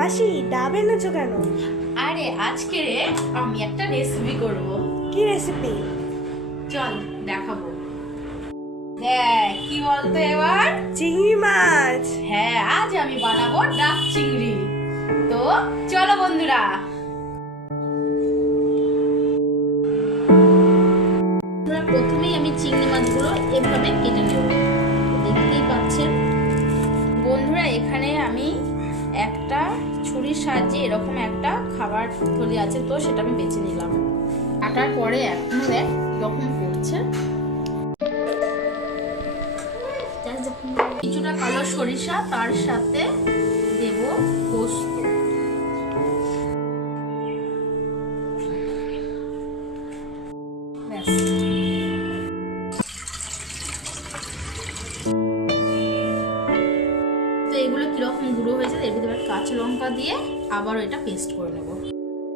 মাসি ডাব এনেছো কেন? আরে আজকে রে আমি একটা রেসিপি করব। কি রেসিপি? চল দেখাবো। দেখ কি বলতো এবার? চিংড়ি মাছ। হ্যাঁ, আজ আমি বানাবো ডাব চিংড়ি। তো চলো বন্ধুরা। প্রথমেই আমি চিংড়ি মাছগুলো এভাবে কেটে নেব, দেখতেই পাচ্ছেন বন্ধুরা। এখানে আমি একটা ছুরির সাহায্যে এরকম একটা খাবার থলি আছে, তো সেটা আমি বেছে নিলাম। কাটার পরে এখনো দেখ যখন করছে, কিছুটা কালো সরিষা, তার সাথে দেব পোস্ত। ব্যাস। তো এগুলো কিরকম গুঁড়ো হয়েছে, এর ভিতরে কাঁচা লঙ্কা দিয়ে আবার এটা পেস্ট করে নেব।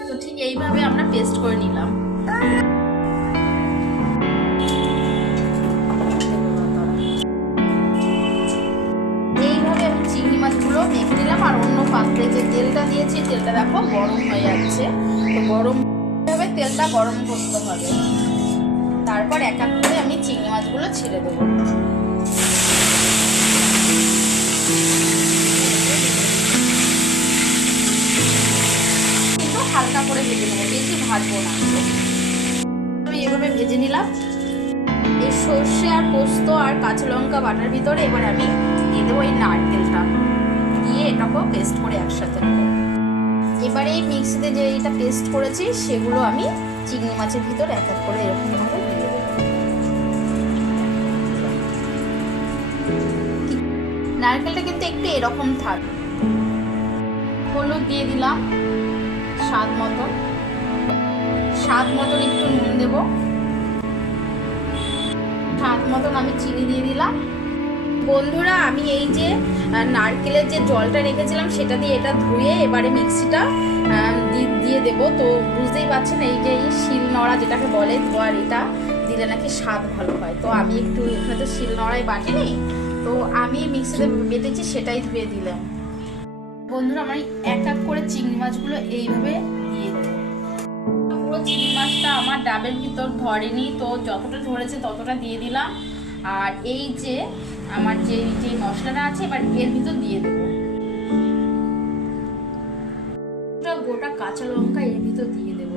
তো ঠিক এইভাবে আমরা পেস্ট করে নিলাম। এইভাবে আমি চিংড়ি মাছগুলো মেখে নিলাম। আর অন্য পাত্রে যে তেলটা দিয়েছি, তেলটা দেখো গরম হয়ে যাচ্ছে। তো গরম হবে, তেলটা গরম করতে হবে। তারপর এক এক করে আমি চিংড়ি মাছগুলো ছেড়ে দেবো। কিন্তু হালকা করে ভেজে নেবো, বেশি ভাজবো না। আমি এভাবে ভেজে নিলাম। এই সর্ষে আর পোস্ত আর কাঁচা লঙ্কা বাটার ভিতরে এবার আমি দিয়ে দেবো এই নারকেলটা, দিয়ে এটাকেও পেস্ট করে একসাথে নেবো। এবারে এই মিক্সিতে যে এটা পেস্ট করেছি সেগুলো আমি চিংড়ি মাছের ভিতরে এক এক করে এরকম ভাবে দিয়ে দেবো। নারকেলটা কিন্তু একটু এরকম থাকবে। হলুদ দিয়ে দিলাম স্বাদ মতন একটু নুন দেবো, স্বাদ মতন আমি চিনি দিয়ে দিলাম। বন্ধুরা আমি এই যে নারকেলের যে জলটা রেখেছিলাম সেটা দিয়ে এটা ধুয়ে এবারে মিক্সিটা দিয়ে দেবো। তো বুঝতেই পারছেন এই যে এই শিল নোড়া যেটাকে বলে, ধোয়ার এটা দিলে নাকি স্বাদ ভালো হয়। তো আমি একটু এখানে তো শিল নোড়াই বাটিনি, তো আমি মিক্সিতে বেটেছি সেটাই ধুয়ে দিলাম। বন্ধুরা আমি এক এক করে চিংড়ি মাছগুলো এইভাবে দিয়ে দেবো। পুরো চিংড়ি মাছটা আমার ডাবের ভিতর ধরেনি, তো যতটা ধরেছে ততটা দিয়ে দিলাম। আর এই যে আমার যে মশলাটা আছে এবার এর ভিতর দিয়ে দেবো। গোটা কাঁচা লঙ্কা এর ভিতর দিয়ে দেবো।